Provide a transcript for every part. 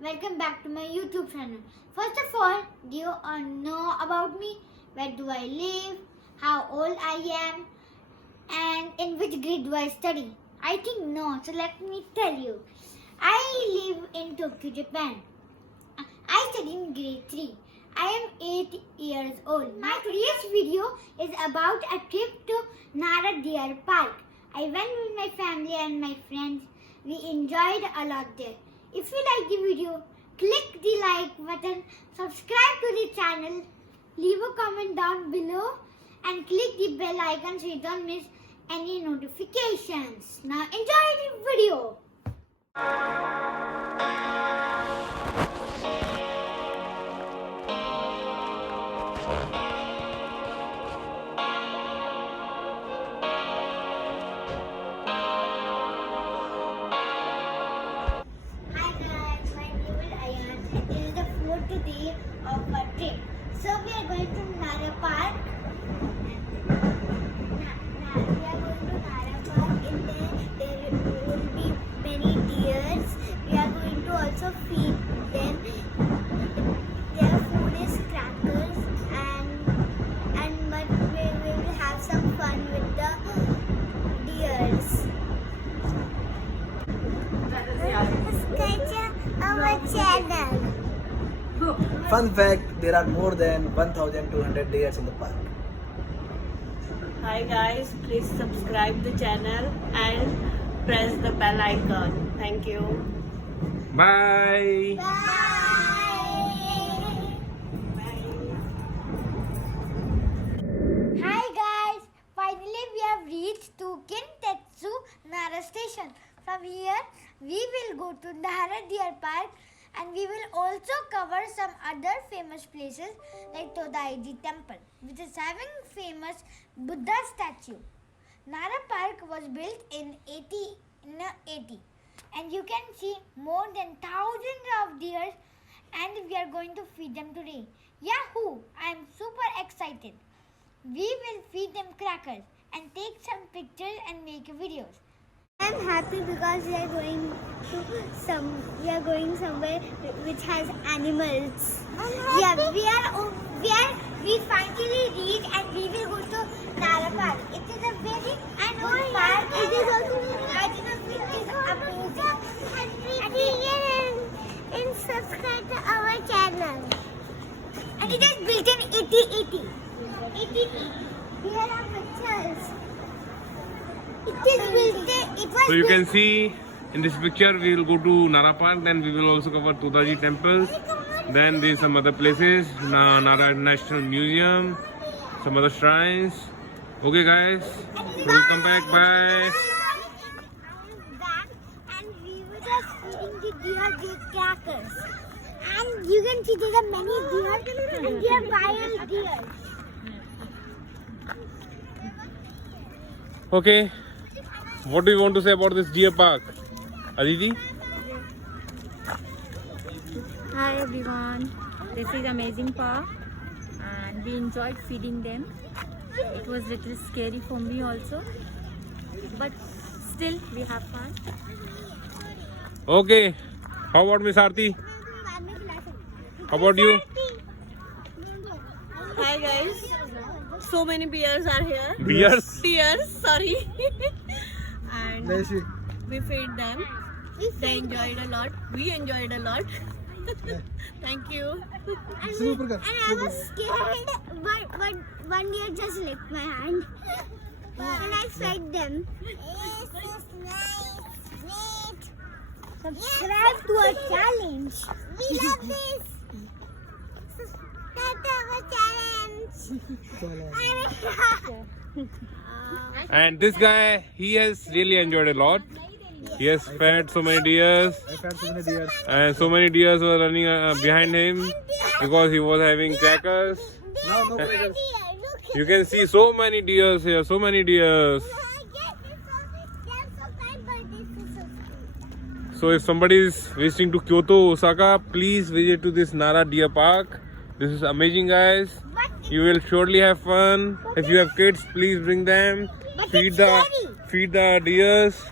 welcome back to my YouTube channel. First of all, do you all know about me? Where do I live? How old I am? And in which grade do I study? I think no, so let me tell you. I live in Tokyo, Japan. I study in grade 3. I am 8 years old. My today's video is about a trip to Nara Deer Park. I went with my family and my friends. We enjoyed a lot there. If you like the video, click the like button, subscribe to the channel, leave a comment down below and click the bell icon so you don't miss any notifications. Now enjoy the video. Day of our trip. So we are going to Nara Park. We are going to Nara Park. In there will be many deers. We are going to also feed them. Their food is crackers and but we will have some fun with the deers. Subscribe to our channel. Fun fact, there are more than 1,200 deers in the park. Hi guys, please subscribe the channel and press the bell icon. Thank you. Bye. Hi guys! Finally we have reached to Kintetsu Nara station. From here we will go to Nara Deer Park and we will also cover some other famous places like Todaiji Temple, which is having famous Buddha statue. Nara Park was built in 1880 and you can see more than thousands of deer and we are going to feed them today. Yahoo! I am super excited. We will feed them crackers and take some pictures and make videos. I am happy because we are going somewhere which has animals. We finally reached and we will go to Nara Park. It is a very good park. It is also amazing. And subscribe to our channel. And it is built in 1880. 1880. Here are pictures. So you can see in this picture we will go to Nara Park, then we will also cover Todaiji Temple, then there is some other places, Nara National Museum, some other shrines. Okay guys, we will come back. Bye. And we were just feeding the deer with crackers. And you can see there are many deer and they are wild deer. Okay, what do you want to say about this deer park, Aditi? Hi everyone, this is amazing park and we enjoyed feeding them. It was little scary for me also, but still we have fun. Okay, how about Miss Aarti? How about you? Hi guys. So many bears are here. Bears? Deers, sorry. And we feed them. They enjoyed a lot. We enjoyed a lot. Thank you. Super good. And I was scared, but one deer just licked my hand. And I fed them. Subscribe to our challenge. We love this. Subscribe to our challenge. And this guy, he has really enjoyed a lot. He has fed so many deers, I found so many deers. and so many deers were running behind him because he was having crackers. No crackers. You can see so many deers here, so many deers. So if somebody is visiting to Kyoto, Osaka, please visit to this Nara Deer Park. This is amazing guys. You will surely have fun. If you have kids, please bring them. Feed the deers.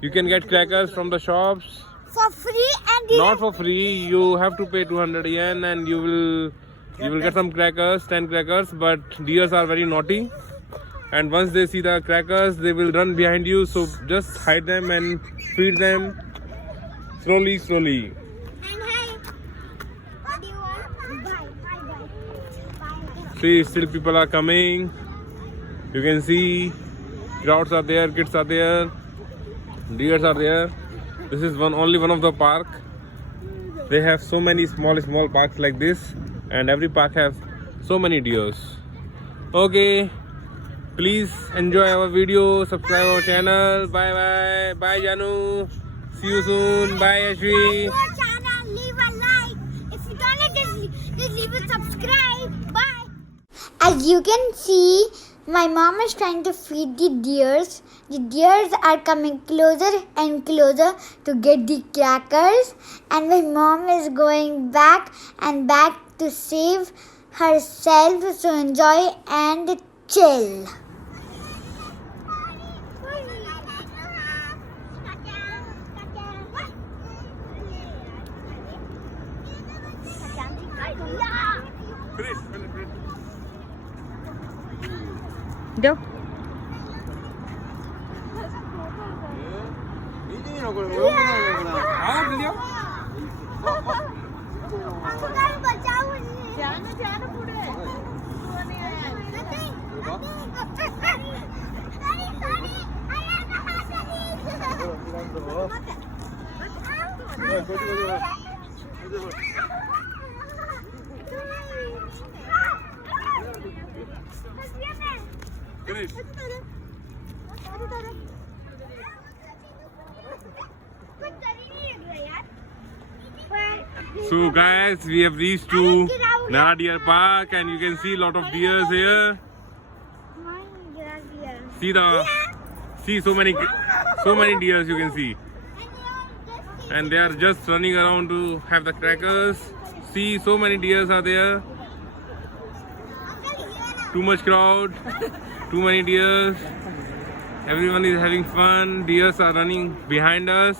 You can get crackers from the shops. for free and they Not for free. You have to pay 200 yen, and you will get some crackers, 10 crackers. But deers are very naughty, and once they see the crackers, they will run behind you. So just hide them and feed them slowly. And hey, what do you want? Bye. See, still people are coming. You can see crowds are there, kids are there, deers are there. This is only one of the park. They have so many small parks like this, and every park has so many deers. Okay, please enjoy our video, subscribe our channel. Bye Janu. See you soon. Bye Ashwi. Channel, leave a like. If you don't like this, just leave a subscribe. Bye. As you can see, my mom is trying to feed the deers. The deers are coming closer and closer to get the crackers, and my mom is going back and back to save herself to enjoy and chill. Do. So guys, we have reached to Nara Deer Park, and you can see a lot of deers here. See so many deers you can see, and they are just running around to have the crackers. See, so many deers are there. Too much crowd, too many deers. Everyone is having fun. Deers are running behind us.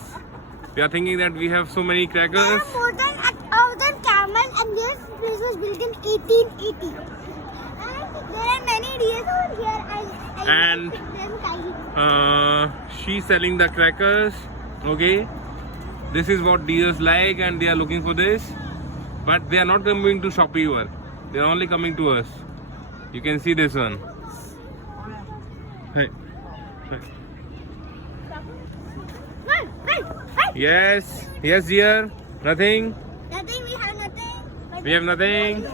We are thinking that we have so many crackers. More than 1,000 camel, and this place was built in 1880. There are many deers over here. And she's selling the crackers. Okay, this is what deers like, and they are looking for this. But they are not coming to shop here. They are only coming to us. You can see this one. Hey. Yes, dear. Nothing. Nothing, we have nothing. We have nothing.